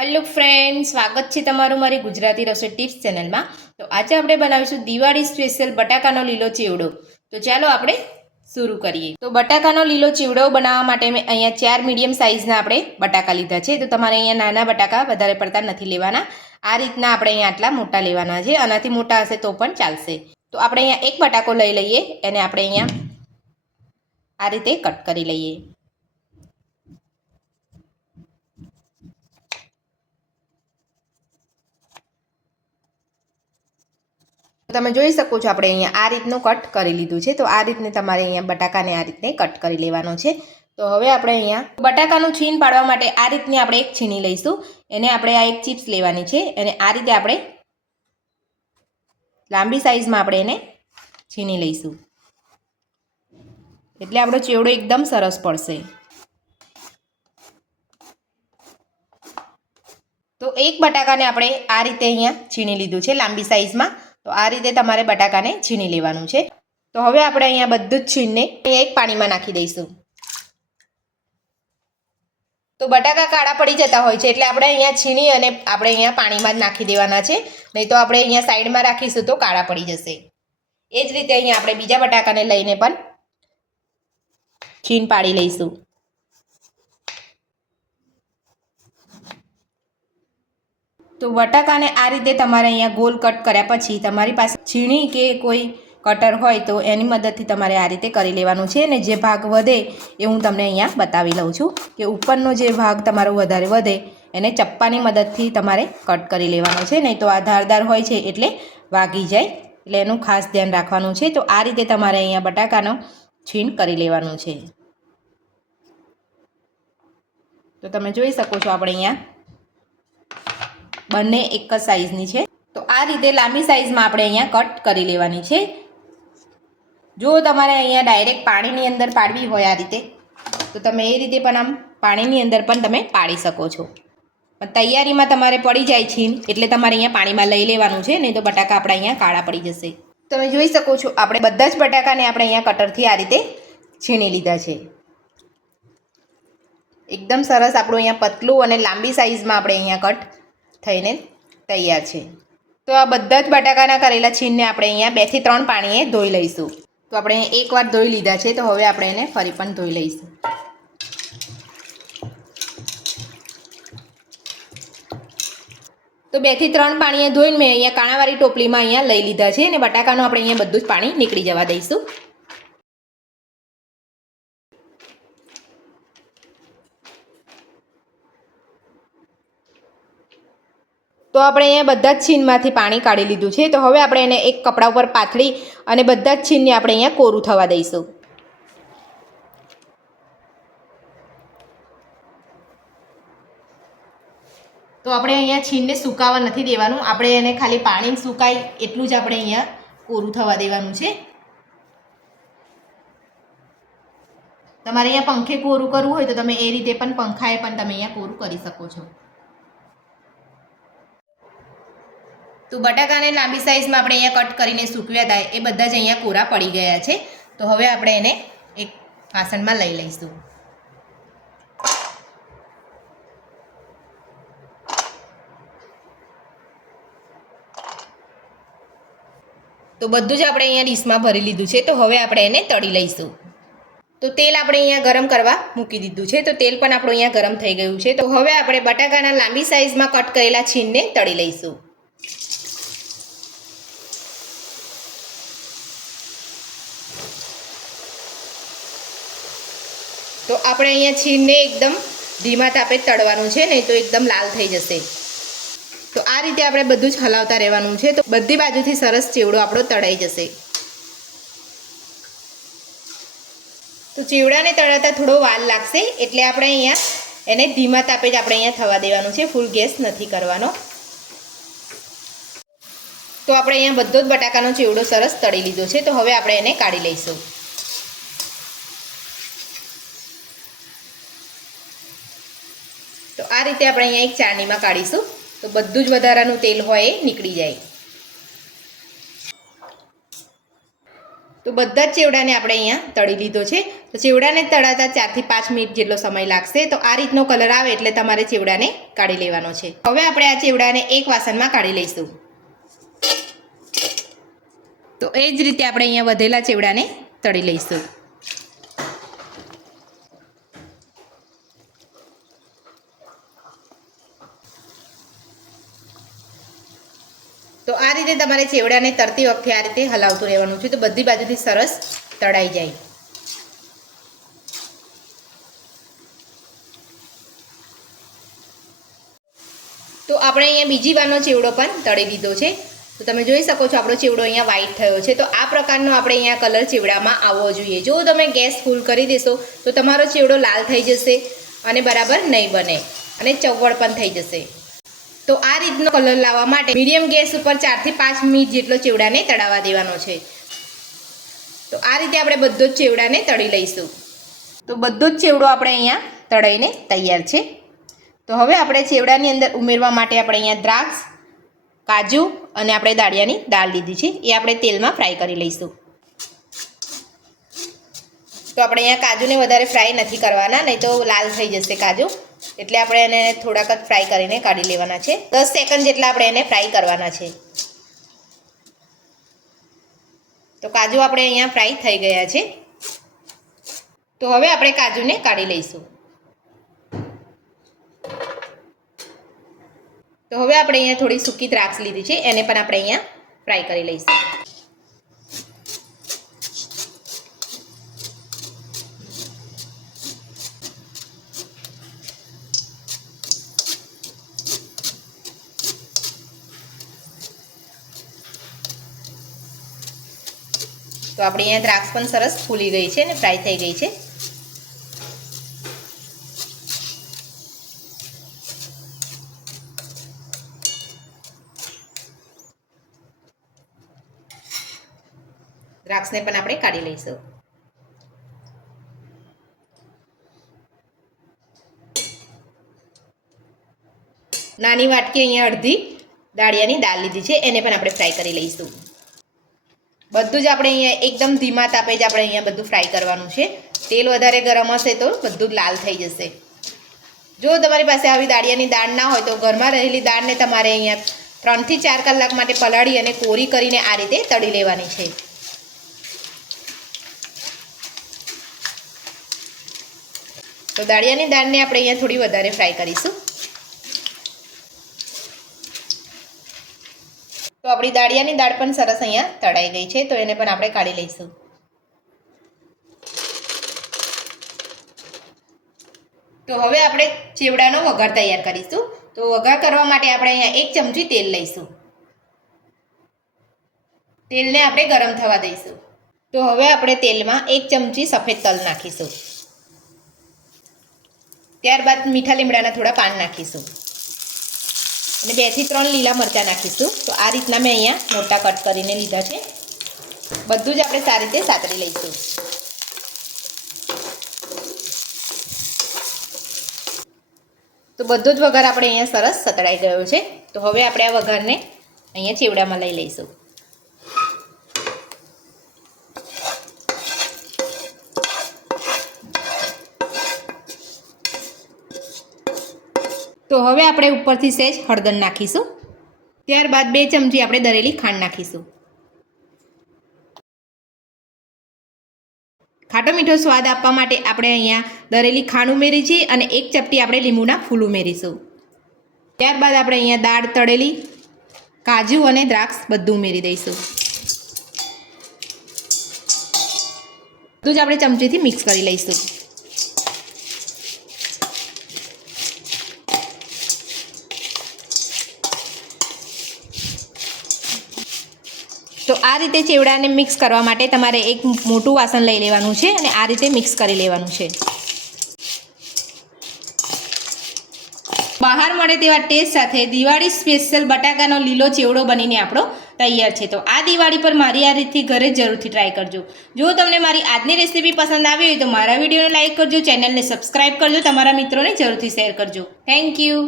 Hello friend સ્વાગત છે તમારું મારી ગુજરાતી રસોઈ ટિપ્સ ચેનલમાં તો આજે આપણે બનાવીશું દિવાળી સ્પેશિયલ બટાકાનો લીલો ચીવડો. તો ચાલો આપણે શરૂ કરીએ. તો બટાકાનો લીલો ચીવડો બનાવવા માટે મેં અહીંયા ચાર મીડિયમ સાઇઝના આપણે બટાકા લીધા છે. તો તમારે અહીંયા નાના બટાકા વધારે પડતા નથી લેવાના. આ રીતના આપણે અહીંયા આટલા મોટા લેવાના છે. આનાથી મોટા હશે તો પણ ચાલશે. તો આપણે અહીંયા એક બટાકો લઈ લઈએ. એને આપણે અહીંયા આ રીતે કટ કરી લઈએ. તમે જોઈ શકો છો, આપણે અહીંયા આ રીતનું કટ કરી લીધું છે. તો આ રીતને તમારે અહીંયા બટાકાને આ રીતને કટ કરી લેવાનો છે. તો હવે આપણે અહીંયા બટાકાનું છીણ પાડવા માટે આ રીતની આપણે એક છીણી લઈશું. એને આપણે આ એક ચિપ્સ લેવાની છે. અને આ રીતે આપણે લાંબી સાઈઝમાં આપણે એને છીણી લઈશું. એટલે આપણો ચેવડો એકદમ સરસ પડશે. તો એક બટાકાને આપણે આ રીતે અહીંયા છીણી લીધું છે લાંબી સાઈઝમાં. તો આ રીતે તમારે બટાકાને છીણી લેવાનું છે. તો હવે આપણે અહીંયા બધું જ છીણને એક પાણીમાં નાખી દઈશું. તો બટાકા કાળા પડી જતા હોય છે એટલે આપણે અહીંયા છીણી અને આપણે અહીંયા પાણીમાં જ નાખી દેવાના છે. નહીં તો આપણે અહીંયા સાઈડમાં રાખીશું તો કાળા પડી જશે. એ જ રીતે અહીંયા આપણે બીજા બટાકાને લઈને પણ છીણ પાડી લઈશું. તો વટાકાને આ રીતે તમારે અહીંયા ગોલ કટ કર્યા પછી તમારી પાસે છીણી કે કોઈ કટર હોય તો એની મદદથી તમારે આ રીતે કરી લેવાનું છે અને જે ભાગ વધે એ હું તમને અહીંયા બતાવી લઉં છું કે ઉપરનો જે ભાગ તમારો વધારે વધે એને ચપ્પાની મદદથી તમારે કટ કરી લેવાનો છે, નહીં તો આ ધારદાર હોય છે એટલે વાગી જાય. એટલે એનું ખાસ ધ્યાન રાખવાનું છે, તો આ રીતે તમારે અહીંયા બટાકાનો છીણ કરી લેવાનું છે. તો તમે જોઈ શકો છો, આપણે અહીંયા બંને એક જ સાઈઝની છે. તો આ રીતે લાંબી સાઈઝમાં આપણે અહીંયા કટ કરી લેવાની છે. જો તમારે અહીંયા ડાયરેક્ટ પાણીની અંદર પાડવી હોય આ રીતે, તો તમે એ રીતે પણ આમ પાણીની અંદર પણ તમે પાડી શકો છો. પણ તૈયારીમાં તમારે પડી જાય છીણ, એટલે તમારે અહીંયા પાણીમાં લઈ લેવાનું છે, નહીં તો બટાકા આપણા અહીંયા કાળા પડી જશે. તમે જોઈ શકો છો, આપણે બધા જ બટાકાને આપણે અહીંયા કટરથી આ રીતે છીણી લીધા છે. એકદમ સરસ આપણું અહીંયા પતલું અને લાંબી સાઈઝમાં આપણે અહીંયા કટ થઈને તૈયાર છે. તો આ બધા જ બટાકાના કરેલા છીણને આપણે અહીંયા બેથી ત્રણ પાણીએ ધોઈ લઈશું. તો આપણે એકવાર ધોઈ લીધા છે, તો હવે આપણે એને ફરી પણ ધોઈ લઈશું. તો બેથી ત્રણ પાણીએ ધોઈને મેં અહીંયા કાણાવાળી ટોપલીમાં અહીંયા લઈ લીધા છે અને બટાકાનું આપણે અહીંયા બધું જ પાણી નીકળી જવા દઈશું. તો આપણે અહીંયા બધા જ છીનમાંથી પાણી કાઢી લીધું છે. તો હવે આપણે એને એક કપડા ઉપર પાથરી અને બધા જ છીનને આપણે અહીંયા કોરું થવા દઈશું. તો આપણે અહીંયા છીનને સુકાવા નથી દેવાનું. આપણે એને ખાલી પાણી સુકાય એટલું જ આપણે અહીંયા કોરું થવા દેવાનું છે. તમારે અહીંયા પંખે કોરું કરવું હોય તો તમે એ રીતે પણ પંખાએ પણ તમે અહીંયા કોરું કરી શકો છો. તો બટાકાને લાંબી સાઈઝમાં આપણે અહીંયા કટ કરીને સૂકવ્યા હતા, એ બધા જ અહીંયા કોરા પડી ગયા છે. તો હવે આપણે એને એક વાસણમાં લઈ લઈશું. તો બધું જ આપણે અહીંયા ડીશમાં ભરી લીધું છે, તો હવે આપણે એને તળી લઈશું. તો તેલ આપણે અહીંયા ગરમ કરવા મૂકી દીધું છે, તો તેલ પણ આપણું અહીંયા ગરમ થઈ ગયું છે. તો હવે આપણે બટાકાના લાંબી સાઈઝમાં કટ કરેલા છીણને તળી લઈશું. તો આપણે અહીંયા છીણને એકદમ ધીમા તાપે તળવાનું છે, નહીં તો એકદમ લાલ થઈ જશે. તો આ રીતે આપણે બધું જ હલાવતા રહેવાનું છે, તો બધી બાજુથી સરસ ચેવડો આપણો તળાઈ જશે. તો ચેવડાને તળાતા થોડો વાર લાગશે, એટલે આપણે અહીંયા એને ધીમા તાપે જ આપણે અહીંયા થવા દેવાનું છે, ફૂલ ગેસ નથી કરવાનો. તો આપણે અહીંયા બધો જ બટાકાનો ચેવડો સરસ તળી લીધો છે, તો હવે આપણે એને કાઢી લઈશું. આ રીતે આપણે અહીંયા એક ચાળણીમાં કાઢીશું. તો બધું જ વધારાનું તેલ હોય એ નીકળી જાય. તો બધા જ ચેવડાને આપણે અહીંયા તળી લીધો છે. તો ચેવડાને તળાતા ચારથી પાંચ મિનિટ જેટલો સમય લાગશે. તો આ રીતનો કલર આવે એટલે તમારે ચેવડાને કાઢી લેવાનો છે. હવે આપણે આ ચેવડાને એક વાસણમાં કાઢી લઈશું. તો એ જ રીતે આપણે અહીંયા વધેલા ચેવડાને તળી લઈશું. તો આ રીતે તમારે ચેવડાને તરતી વખતે આ રીતે હલાવતું રહેવાનું છે. તો બધી બાજુથી સરસ તળાઈ જાય. તો આપણે અહીંયા બીજી વારનો ચેવડો પણ તળી દીધો છે. તો તમે જોઈ શકો છો આપણો ચેવડો અહીંયા વ્હાઈટ થયો છે. તો આ પ્રકારનો આપણે અહીંયા કલર ચેવડામાં આવવો જોઈએ. જો તમે ગેસ ફૂલ કરી દેશો, તો તમારો ચેવડો લાલ થઈ જશે અને બરાબર નહીં બને અને ચવડ પણ થઈ જશે. તો આ રીતનો કલર લાવવા માટે મીડિયમ ગેસ ઉપર ચારથી પાંચ મિનિટ જેટલો ચેવડાને તળાવવા દેવાનો છે. તો આ રીતે આપણે બધો જ ચેવડાને તળી લઈશું. તો બધો જ ચેવડો આપણે અહીંયા તળાઈને તૈયાર છે. તો હવે આપણે ચેવડાની અંદર ઉમેરવા માટે આપણે અહીંયા દ્રાક્ષ, કાજુ અને આપણે દાળિયાની દાળ લીધી છે. એ આપણે તેલમાં ફ્રાય કરી લઈશું. તો આપણે અહીંયા કાજુને વધારે ફ્રાય નથી કરવાના, નહીં તો લાલ થઈ જશે કાજુ. એટલે આપણે એને થોડાક જ ફ્રાય કરીને કાઢી લેવાના છે. દસ સેકન્ડ જેટલા આપણે એને ફ્રાય કરવાના છે. તો કાજુ આપણે અહીંયા ફ્રાય થઈ ગયા છે. તો હવે આપણે કાજુને કાઢી લઈશું. તો હવે આપણે અહીંયા થોડી સૂકી દ્રાક્ષ લીધી છે, એને પણ આપણે અહીંયા ફ્રાય કરી લઈશું. તો આપણે અહીંયા દ્રાક્ષ પણ સરસ ફૂલી ગઈ છે અને ફ્રાય થઈ ગઈ છે. દ્રાક્ષને પણ આપણે કાઢી લઈશું. નાની વાટકી અહીંયા અડધી દાળિયાની દાળ લીધી છે, એને પણ આપણે ફ્રાય કરી લઈશું. બધું જ આપણે અહીંયા એકદમ ધીમા તાપે જ આપણે અહીંયા બધું ફ્રાય કરવાનું છે. તેલ વધારે ગરમ હશે તો બધું લાલ થઈ જશે. જો તમારી પાસે આવી દાળિયાની દાળ ના હોય તો ઘરમાં રહેલી દાળને તમારે અહીંયા ત્રણથી ચાર કલાક માટે પલાળી અને કોરી કરીને આ રીતે તળી લેવાની છે. તો દાળિયાની દાળને આપણે અહીંયા થોડી વધારે ફ્રાય કરીશું. તો આપણી દાળિયાની દાળ પણ સરસ અહીંયા તળાઈ ગઈ છે, તો એને પણ આપણે કાઢી લઈશું. તો હવે આપણે ચેવડાનો વઘાર તૈયાર કરીશું. તો વઘાર કરવા માટે આપણે અહીંયા એક ચમચી તેલ લઈશું. તેલને આપણે ગરમ થવા દઈશું. તો હવે આપણે તેલમાં એક ચમચી સફેદ તલ નાખીશું. ત્યારબાદ મીઠા લીમડાના થોડા પાન નાખીશું. અને બેથી ત્રણ લીલા મરચાં નાખીશું. તો આ રીતના મેં અહીંયા મોટા કટ કરીને લીધા છે. બધું જ આપણે સારી રીતે સાતરી લઈશું. તો બધો જ વઘાર આપણે અહીંયા સરસ સતળાઈ ગયો છે. તો હવે આપણે આ વઘારને અહીંયા ચેવડામાં લઈ લઈશું. તો હવે આપણે ઉપરથી સહેજ હળદર નાખીશું. ત્યારબાદ બે ચમચી આપણે દરેલી ખાંડ નાખીશું. ખાટો મીઠો સ્વાદ આપવા માટે આપણે અહીંયા દરેલી ખાંડ ઉમેરી છે અને એક ચપટી આપણે લીંબુના ફૂલ ઉમેરીશું. ત્યારબાદ આપણે અહીંયા દાળ તળેલી, કાજુ અને દ્રાક્ષ બધું ઉમેરી દઈશું. બધું જ આપણે ચમચીથી મિક્સ કરી લઈશું તો આ રીતે ચેવડાને મિક્સ કરવા માટે તમારે એક મોટું વાસણ લઈ લેવાનું છે અને આ રીતે મિક્સ કરી લેવાનું છે. બહાર મળે તેવા ટેસ્ટ સાથે દિવાળી સ્પેશિયલ બટાકાનો લીલો ચેવડો બનીને આપણો તૈયાર છે. તો આ દિવાળી પર મારી આ રીતથી ઘરે જરૂરથી ટ્રાય કરજો. જો તમને મારી આજની રેસીપી પસંદ આવી હોય તો મારા વિડીયોને લાઇક કરજો ચેનલને સબસ્ક્રાઇબ કરજો, તમારા મિત્રોને જરૂરથી શેર કરજો. Thank you